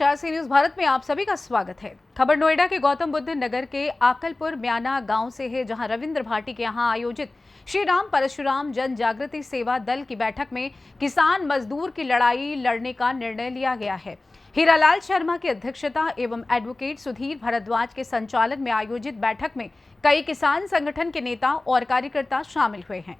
नमस्कार, सी न्यूज भारत में आप सभी का स्वागत है। खबर नोएडा के गौतम बुद्ध नगर के आकलपुर म्याना गांव से है, जहां रविंद्र भाटी के यहां आयोजित श्री राम परशुराम जन जागृति सेवा दल की बैठक में किसान मजदूर की लड़ाई लड़ने का निर्णय लिया गया है। हीरालाल शर्मा की अध्यक्षता एवं एडवोकेट सुधीर भारद्वाज के संचालन में आयोजित बैठक में कई किसान संगठन के नेता और कार्यकर्ता शामिल हुए हैं।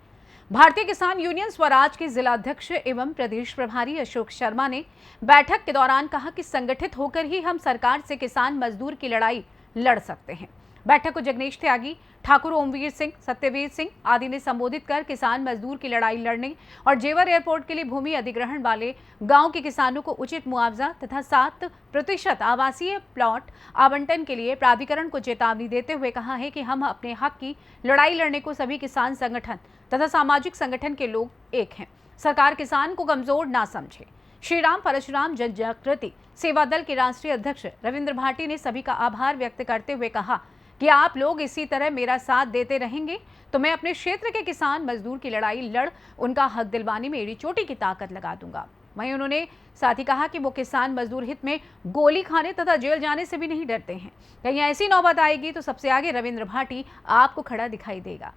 भारतीय किसान यूनियन स्वराज के जिलाध्यक्ष एवं प्रदेश प्रभारी अशोक शर्मा ने बैठक के दौरान कहा कि संगठित होकर ही हम सरकार से किसान मजदूर की लड़ाई लड़ सकते हैं। बैठक को जगनेश त्यागी, ठाकुर ओमवीर सिंह, सत्यवीर सिंह आदि ने संबोधित कर किसान मजदूर की लड़ाई लड़ने और जेवर एयरपोर्ट के लिए भूमि अधिग्रहण वाले गांव के किसानों को उचित मुआवजा तथा 7% आवासीय प्लॉट आवंटन के लिए प्राधिकरण को चेतावनी देते हुए कहा है कि हम अपने हक की लड़ाई लड़ने को सभी किसान संगठन तथा सामाजिक संगठन के लोग एक हैं। सरकार किसान को कमजोर ना समझे। श्री राम परशुराम जन जागृति सेवा दल के राष्ट्रीय अध्यक्ष रविंद्र भाटी ने सभी का आभार व्यक्त करते हुए कहा कि आप लोग इसी तरह मेरा साथ देते रहेंगे तो मैं अपने क्षेत्र के किसान मजदूर की लड़ाई लड़ उनका हक दिलवाने में एड़ी चोटी की ताकत लगा दूंगा। वहीं उन्होंने साथ ही कहा कि वो किसान मजदूर हित में गोली खाने तथा जेल जाने से भी नहीं डरते हैं। कहीं ऐसी नौबत आएगी तो सबसे आगे रविंद्र भाटी आपको खड़ा दिखाई देगा।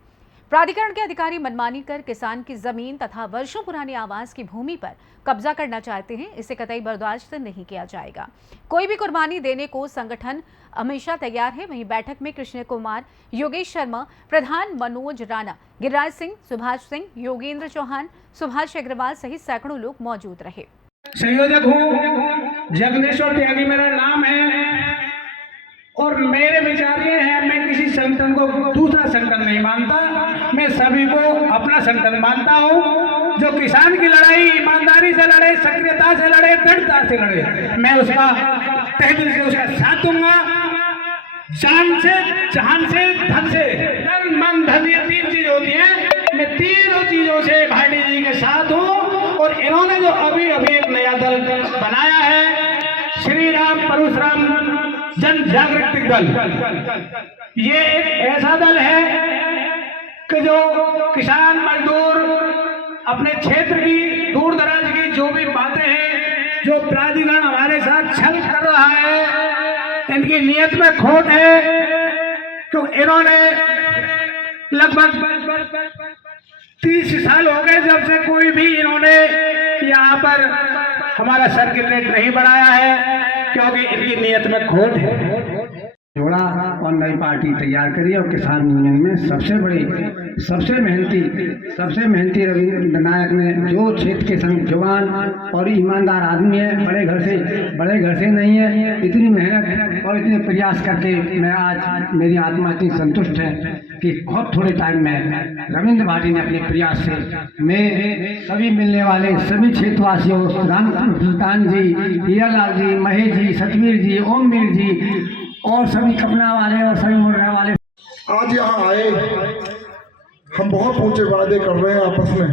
प्राधिकरण के अधिकारी मनमानी कर किसान की जमीन तथा वर्षों पुरानी आवास की भूमि पर कब्जा करना चाहते हैं, इसे कतई बर्दाश्त नहीं किया जाएगा। कोई भी कुर्बानी देने को संगठन हमेशा तैयार है। वहीं बैठक में कृष्ण कुमार, योगेश शर्मा, प्रधान मनोज राणा, गिरिराज सिंह, सुभाष सिंह, योगेंद्र चौहान, सुभाष अग्रवाल सहित सैकड़ों लोग मौजूद रहे। संयोजक हूँ, जगनेश्वर त्यागी मेरा नाम है और मेरे विचार ये है, मैं किसी संगठन को दूसरा संगठन नहीं मानता, मैं सभी को अपना संगठन मानता हूँ। जो किसान की लड़ाई ईमानदारी से लड़े, सक्रियता से लड़े, दृढ़ता से लड़े, मैं उसका तहे दिल से उसका साथ दूंगा। जान से, जहान से, धन से, तन मन धन ये 3 चीज होती है। मैं तीनों चीजों से भाटी जी के साथ हूँ और इन्होंने जो अभी एक नया दल बनाया है, श्री राम परशुराम जन जागृति दल, ये एक ऐसा दल है कि जो किसान मजदूर अपने क्षेत्र की दूर दराज की जो भी बातें हैं, जो प्राधिकरण हमारे साथ छल कर रहा है, इनकी नियत में खोट है। तो इन्होंने लगभग 30 साल हो गए जब से कोई भी इन्होंने यहाँ पर हमारा सर्किल रेट नहीं बढ़ाया है, क्योंकि इनकी नियत में खोट है। जोड़ा और नई पार्टी तैयार करी और किसान यूनियन में सबसे मेहनती रविंद्र नायक ने, जो क्षेत्र के जवान और ईमानदार आदमी है, बड़े घर से नहीं है, इतनी मेहनत और इतने प्रयास करके मैं आज मेरी आत्मा इतनी संतुष्ट है कि बहुत थोड़े टाइम में रविंद्र भाटी ने अपने प्रयास से मैं सभी मिलने वाले सभी क्षेत्रवासियों, राम सुल्तान जी, हीरालाल जी, महेश जी, सतवीर जी, ओमवीर जी और सभी कपना वाले और सभी मुर्रा वाले आज यहाँ आए। हम बहुत ऊंचे वादे कर रहे हैं आपस में,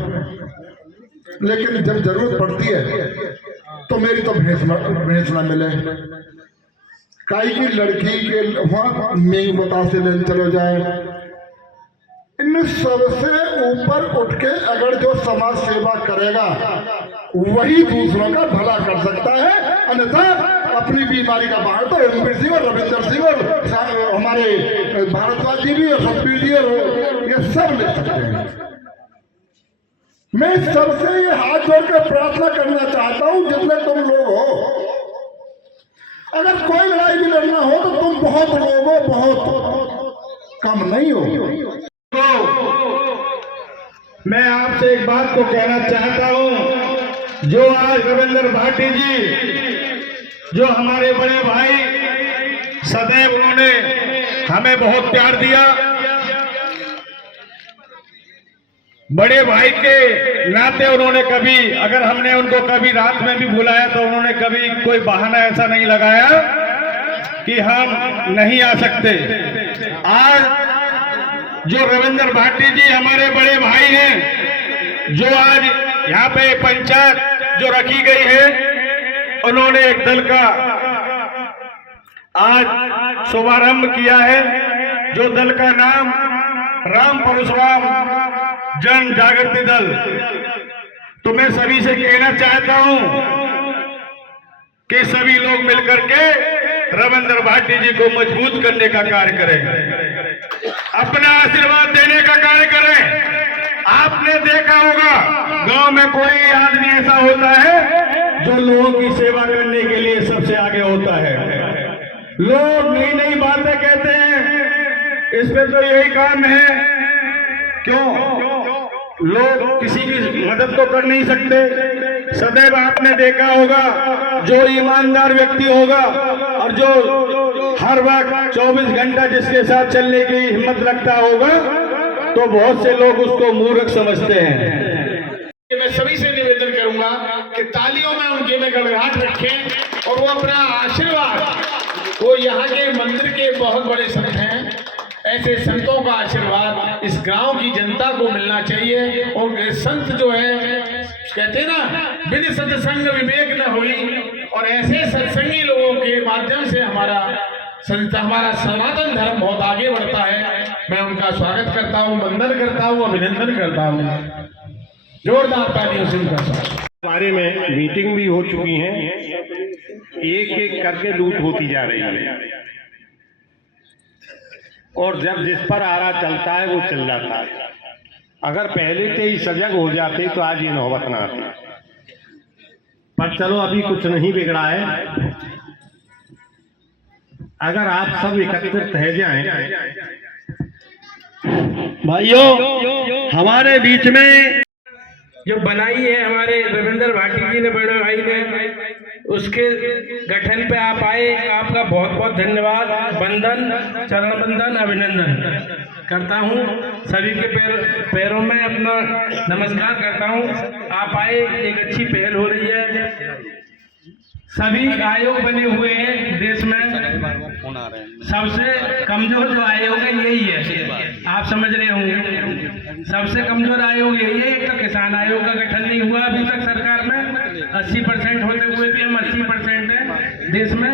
लेकिन जब जरूरत पड़ती है तो मेरी तो भैंस ना मिले। काई की लड़की के वहां मेरी बता से ले चलो जाए। इन सबसे ऊपर उठ के अगर जो समाज सेवा करेगा वही दूसरों का भला कर सकता है, अन्यथा अपनी बीमारी का बाहर तो ओमवीर सिंह और रविंद्र सिंह और हमारे भारद्वाज जी भी और सतवीर जी और ये सब ले सकते हैं। मैं सबसे ये हाथ जोड़ कर प्रार्थना करना चाहता हूं, जितने तुम लोग हो, अगर कोई लड़ाई भी लड़ना हो तो तुम बहुत लोग हो, बहुत कम नहीं हो। मैं आपसे एक बात को कहना चाहता हूं, जो आज रविंद्र भाटी जी, जो हमारे बड़े भाई, सदैव उन्होंने हमें बहुत प्यार दिया। बड़े भाई के नाते उन्होंने कभी, अगर हमने उनको कभी रात में भी बुलाया तो उन्होंने कभी कोई बहाना ऐसा नहीं लगाया कि हम नहीं आ सकते। आज जो रविंद्र भाटी जी हमारे बड़े भाई हैं, जो आज यहाँ पे पंचायत जो रखी गई है, उन्होंने एक दल का आज शुभारंभ किया है, जो दल का नाम राम परशुराम जन जागृति दल। तो मैं सभी से कहना चाहता हूं कि सभी लोग मिलकर के रविंद्र भाटी जी को मजबूत करने का कार्य करें, अपना आशीर्वाद देने का कार्य करें। आपने देखा होगा गांव में कोई आदमी ऐसा होता है जो लोगों की सेवा करने के लिए सबसे आगे होता है। लोग नई नई बातें कहते हैं, इस पे तो यही काम है, क्यों लोग किसी की मदद तो कर नहीं सकते। सदैव आपने देखा होगा जो ईमानदार व्यक्ति होगा और जो हर वक्त 24 घंटा जिसके साथ चलने की हिम्मत रखता होगा, तो बहुत से लोग उसको मूर्ख समझते हैं। मैं सभी से निवेदन करूंगा कि तालियों में उनके में गड़गड़ाहट रखें और वो अपना आशीर्वाद, वो यहाँ के मंदिर के बहुत बड़े संत हैं, ऐसे संतों का आशीर्वाद इस गांव की जनता को मिलना चाहिए। और संत जो है कहते हैं ना, विधि सत्संग विवेक न हुई, और ऐसे सत्संगी लोगों के माध्यम से हमारा सनातन धर्म बहुत आगे बढ़ता है। मैं उनका स्वागत करता हूँ, वंदन करता हूँ, अभिनंदन करता हूँ। जोरदार तालियों से उनका स्वागत। बारे में मीटिंग भी हो चुकी है, एक एक करके लूट होती जा रही है, और जब जिस पर आरा चलता है वो चल जाता है। अगर पहले से ही सजग हो जाते तो आज ये नौबत ना आती। पर चलो, अभी कुछ नहीं बिगड़ा है। अगर आप सब एकत्रित रह जाएं, भाइयों, हमारे बीच में जो बनाई है हमारे रविंद्र भाटी जी ने, बड़े भाई ने, उसके गठन पे आप आए, आपका बहुत बहुत धन्यवाद। वंदन, चरण वंदन, अभिनंदन करता हूँ। सभी के पैरों में अपना नमस्कार करता हूँ। आप आए, एक अच्छी पहल हो रही है। सभी आयोग बने हुए हैं देश में, सबसे कमजोर जो आयोग है यही है, आप समझ रहे होंगे। सबसे कमजोर आयोग यही है। एक तो किसान आयोग का गठन नहीं हुआ अभी तक सरकार में, 80% होते हुए भी हम 80% है देश में,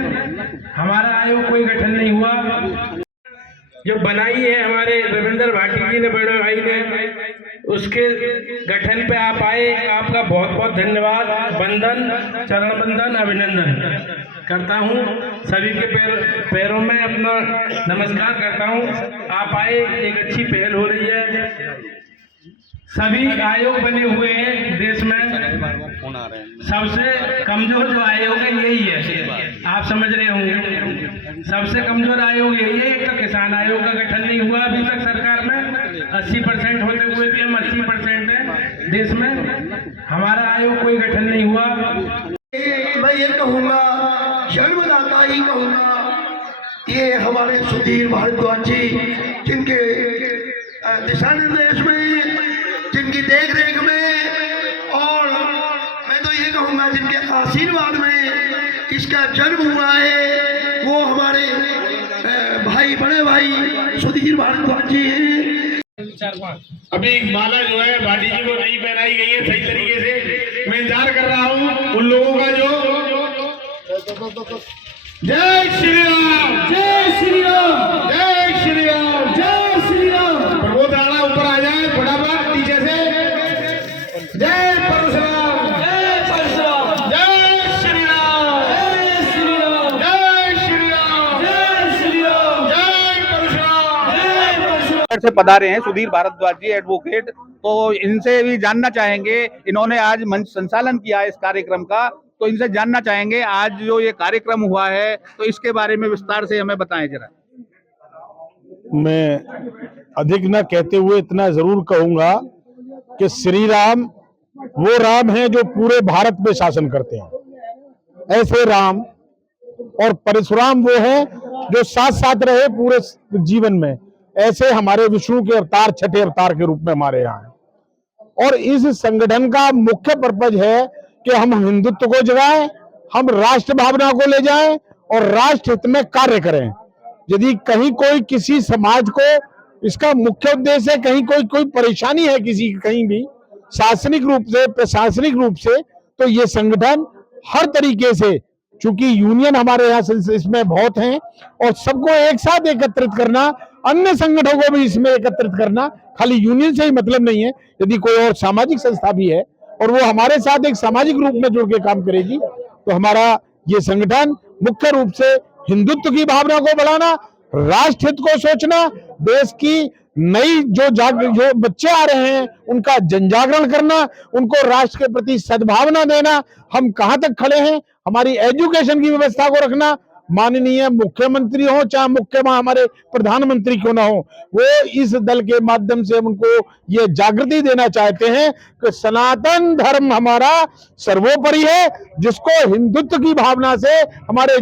हमारा आयोग कोई गठन नहीं हुआ। जो बनाई है हमारे रविंद्र भाटी जी ने, बड़े भाई ने, उसके गठन पे आप आए, आपका बहुत बहुत धन्यवाद। वंदन, चरण वंदन, अभिनंदन करता हूँ। सभी के पैरों में अपना नमस्कार करता हूँ। आप आए, एक अच्छी पहल हो रही है। सभी आयोग बने हुए हैं देश में, सबसे कमजोर जो आयोग है यही है, आप समझ रहे होंगे। सबसे कमजोर आयोग यही है। एक तो किसान आयोग का गठन नहीं हुआ अभी तक सरकार में, 80% होते हुए भी हम 80% है देश में, हमारा आयोग कोई गठन नहीं हुआ। मैं ये कहूँगा, जन्मदाता ही कहूँगा, ये हमारे सुधीर भारद्वाज जी, जिनके दिशा निर्देश में, जिनकी देख रेख में, और मैं तो ये कहूँगा जिनके आशीर्वाद में इसका जन्म हुआ है, वो हमारे भाई, बड़े भाई सुधीर भारद्वाज जी हैं। अभी माला जो है भाटी जी को नहीं पहनाई गई है सही तरीके से। मैं इंतजार कर रहा हूँ उन लोगों का जो जय श्री राम, जय श्री राम, जय श्री राम, जय श्री राम। प्रबोध राणा ऊपर आ जाए फटाफट नीचे से। जय परशुराम, जय परशुराम, जय श्री राम, जय श्री राम, जय श्री राम, जय श्री राम, जय परशुराम, जय परशुराम। से पधारे हैं सुधीर भारद्वाज जी एडवोकेट, तो इनसे भी जानना चाहेंगे, इन्होंने आज मंच संचालन किया है इस कार्यक्रम का, तो इनसे जानना चाहेंगे आज जो ये कार्यक्रम हुआ है तो इसके बारे में विस्तार से हमें बताएं जरा। मैं अधिक न कहते हुए इतना जरूर कहूंगा कि श्री राम वो राम हैं जो पूरे भारत में शासन करते हैं, ऐसे राम, और परशुराम वो हैं जो साथ साथ रहे पूरे जीवन में, ऐसे हमारे विष्णु के अवतार छठे अवतार के रूप में हमारे यहाँ है। और इस संगठन का मुख्य पर्पज है कि हम हिंदुत्व को जगाएं, हम राष्ट्र भावना को ले जाएं और राष्ट्र हित में कार्य करें। यदि कहीं कोई किसी समाज को, इसका मुख्य उद्देश्य है, कहीं कोई परेशानी है किसी कहीं भी शासनिक रूप से, प्रशासनिक रूप से, तो ये संगठन हर तरीके से, चूंकि यूनियन हमारे यहाँ इसमें बहुत हैं, और सबको एक साथ एकत्रित करना, अन्य संगठनों को भी इसमें एकत्रित करना, खाली यूनियन से ही मतलब नहीं है। यदि कोई और सामाजिक संस्था भी है और वो हमारे साथ एक सामाजिक रूप में जुड़ के काम करेगी, तो हमारा ये संगठन मुख्य रूप से हिंदुत्व की भावना को बढ़ाना, राष्ट्र हित को सोचना, देश की नई जो बच्चे आ रहे हैं उनका जनजागरण करना, उनको राष्ट्र के प्रति सद्भावना देना, हम कहां तक खड़े हैं, हमारी एजुकेशन की व्यवस्था को रखना। माननीय मुख्यमंत्री हो चाहे हमारे प्रधानमंत्री क्यों ना हो, वो इस दल के माध्यम से उनको ये जागृति देना चाहते हैं कि सनातन धर्म हमारा सर्वोपरि है, जिसको हिंदुत्व की भावना से हमारे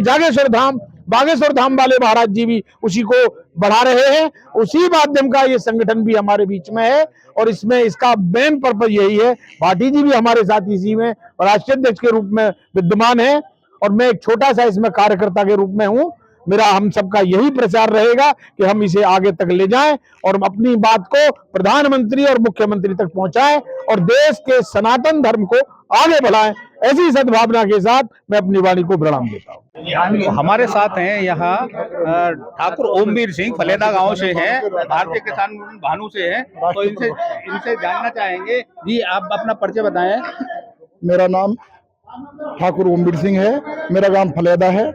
बागेश्वर धाम वाले महाराज जी भी उसी को बढ़ा रहे हैं। उसी माध्यम का ये संगठन भी हमारे बीच में है और इसमें इसका मेन पर्पज यही है। भाटी जी भी हमारे साथ इसी में राष्ट्रीय अध्यक्ष के रूप में विद्यमान है और मैं एक छोटा सा इसमें कार्यकर्ता के रूप में हूं। मेरा हम सबका यही प्रचार रहेगा कि हम इसे आगे तक ले जाएं और अपनी बात को प्रधानमंत्री और मुख्यमंत्री तक पहुंचाएं और देश के सनातन धर्म को आगे बढ़ाएं। ऐसी सद्भावना के साथ मैं अपनी वाणी को प्रणाम देता हूं। हमारे साथ हैं यहाँ ठाकुर ओमवीर सिंह, फलेदा गांव से हैं, भारतीय किसान यूनियन भानु से हैं। तो इनसे जानना चाहेंगे जी, आप अपना परिचय बताएं। मेरा नाम ठाकुर ओमवीर सिंह है, मेरा गांव फलेदा है।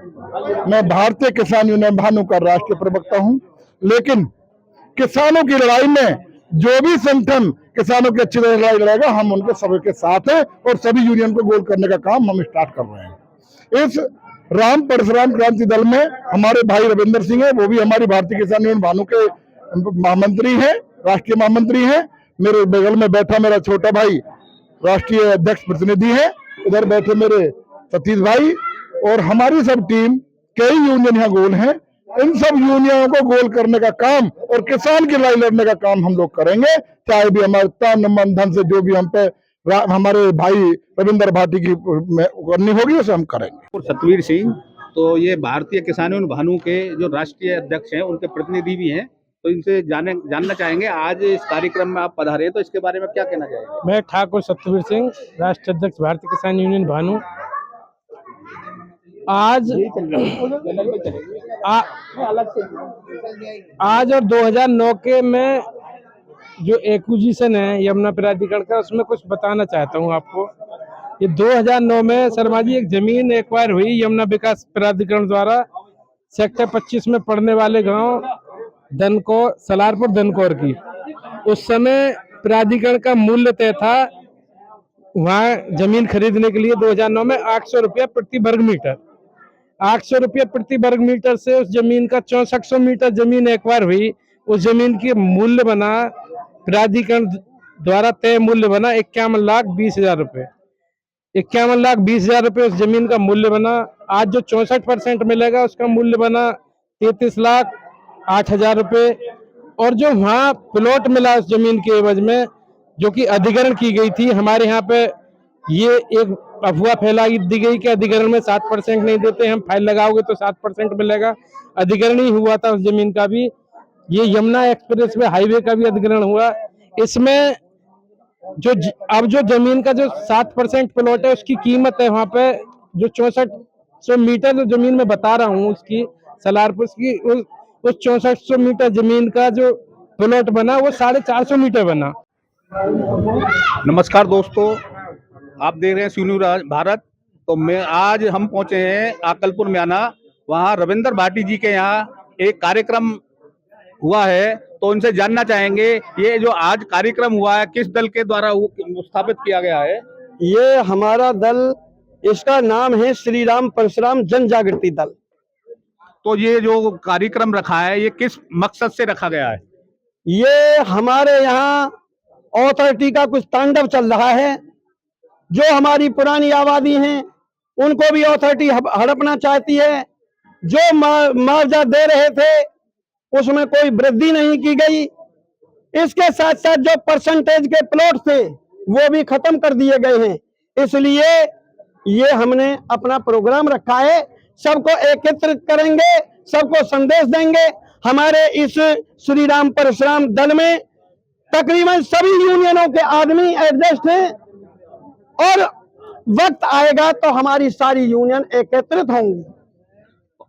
मैं भारतीय किसान यूनियन भानु का राष्ट्रीय प्रवक्ता हूं। लेकिन किसानों की लड़ाई में जो भी संगठन किसानों की अच्छी तरह लड़ाई लड़ेगा, हम उनके सभी के साथ हैं और सभी यूनियन को गोल करने का काम हम स्टार्ट कर रहे हैं। इस राम परशुराम क्रांति दल में हमारे भाई रविंद्र सिंह है, वो भी हमारी भारतीय किसान यूनियन भानु के महामंत्री हैं, राष्ट्रीय महामंत्री हैं। मेरे बगल में बैठा मेरा छोटा भाई राष्ट्रीय अध्यक्ष प्रतिनिधि है, इधर बैठे मेरे सतीश भाई और हमारी सब टीम, कई यूनियन यहाँ गोल हैं। इन सब यूनियनों को गोल करने का काम और किसान की लड़ाई लड़ने का काम हम लोग करेंगे, चाहे भी हमारे तन मन धन से जो भी हम पे हमारे भाई रविंद्र भाटी की करनी होगी उसे हम करेंगे। सतवीर सिंह, तो ये भारतीय किसान यूनियन भानु के जो राष्ट्रीय अध्यक्ष हैं, उनके प्रतिनिधि भी हैं, तो इनसे जानना चाहेंगे आज इस कार्यक्रम में आप पधारे, तो इसके बारे में क्या कहना चाहेंगे। मैं ठाकुर सतवीर सिंह, राष्ट्रीय अध्यक्ष भारतीय किसान यूनियन भानु। आज और 2009 के में जो एक्विजिशन है यमुना प्राधिकरण का, उसमें कुछ बताना चाहता हूं आपको। ये 2009 में शर्मा जी एक जमीन एक्वायर हुई यमुना विकास प्राधिकरण द्वारा सेक्टर 25 में पड़ने वाले गांव दनकौर, सलारपुर दनकौर की। उस समय प्राधिकरण का मूल्य तय था वहाँ जमीन खरीदने के लिए 2009 में 800 रुपया प्रति वर्ग मीटर। 800 रुपया प्रति वर्ग मीटर से उस जमीन का 6400 मीटर जमीन एक्वायर हुई। उस जमीन की मूल्य बना, प्राधिकरण द्वारा तय मूल्य बना 51,20,000 रुपये। 51,20,000 रुपये उस जमीन का मूल्य बना। आज जो 64% मिलेगा उसका मूल्य बना 33,08,000 रुपये। और जो वहाँ प्लॉट मिला उस जमीन के एवज में, जो कि अधिग्रहण की गई थी, हमारे यहाँ पे ये एक अफवाह फैलाई दी गई कि अधिग्रहण में 7% नहीं देते, हम फाइल लगाओगे तो 7% मिलेगा। अधिग्रहण ही हुआ था उस जमीन का भी। ये यमुना एक्सप्रेस वे हाईवे का भी अधिग्रहण हुआ। इसमें अब जो जमीन का जो 7% प्लॉट है उसकी कीमत है वहाँ पे जो 6400 मीटर जो जमीन में बता रहा हूँ उसकी सलारपुर की, उस 6400 मीटर जमीन का जो प्लॉट बना वो 450 मीटर बना। नमस्कार दोस्तों, आप देख रहे हैं सी न्यूज़ भारत। तो आज हम पहुंचे हैं आकलपुर म्याना, वहां रविंद्र भाटी जी के यहाँ एक कार्यक्रम हुआ है, तो उनसे जानना चाहेंगे ये जो आज कार्यक्रम हुआ है किस दल के द्वारा स्थापित किया गया है। ये हमारा दल, इसका नाम है श्री राम परशुराम जन जागृति दल। तो ये जो कार्यक्रम रखा है ये किस मकसद से रखा गया है। ये हमारे यहाँ अथॉरिटी का कुछ तांडव चल रहा है। जो हमारी पुरानी आबादी हैं उनको भी अथॉरिटी हड़पना चाहती है। जो मुआवजा दे रहे थे उसमें कोई वृद्धि नहीं की गई। इसके साथ साथ जो परसेंटेज के प्लॉट थे वो भी खत्म कर दिए गए हैं। इसलिए ये हमने अपना प्रोग्राम रखा है, सबको एकत्रित करेंगे, सबको संदेश देंगे। हमारे इस श्री राम परशुराम दल में तकरीबन सभी यूनियनों के आदमी एडजस्ट हैं और वक्त आएगा तो हमारी सारी यूनियन एकत्रित होंगी।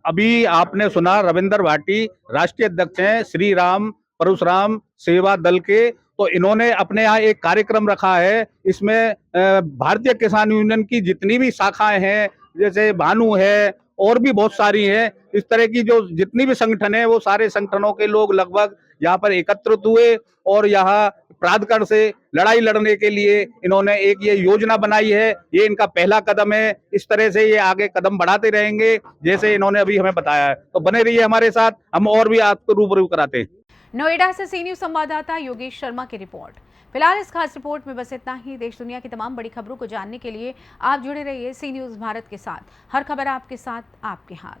अभी आपने सुना रविंद्र भाटी राष्ट्रीय अध्यक्ष हैं श्री राम परशुराम सेवा दल के, तो इन्होंने अपने यहाँ एक कार्यक्रम रखा है। इसमें भारतीय किसान यूनियन की जितनी भी शाखाएं हैं जैसे भानु है और भी बहुत सारी हैं। इस तरह की जो जितनी भी संगठन है वो सारे संगठनों के लोग लगभग यहाँ पर एकत्रित हुए और यहाँ प्राधिकरण से लड़ाई लड़ने के लिए इन्होंने एक ये योजना बनाई है। ये इनका पहला कदम है। इस तरह से ये आगे कदम बढ़ाते रहेंगे जैसे इन्होंने अभी हमें बताया है। तो बने रहिए हमारे साथ, हम और भी आपको रूबरू कराते हैं। नोएडा से सी न्यूज संवाददाता योगेश शर्मा की रिपोर्ट। फिलहाल इस खास रिपोर्ट में बस इतना ही। देश दुनिया की तमाम बड़ी खबरों को जानने के लिए आप जुड़े रहिए सी न्यूज भारत के साथ। हर खबर आपके साथ, आपके हाथ।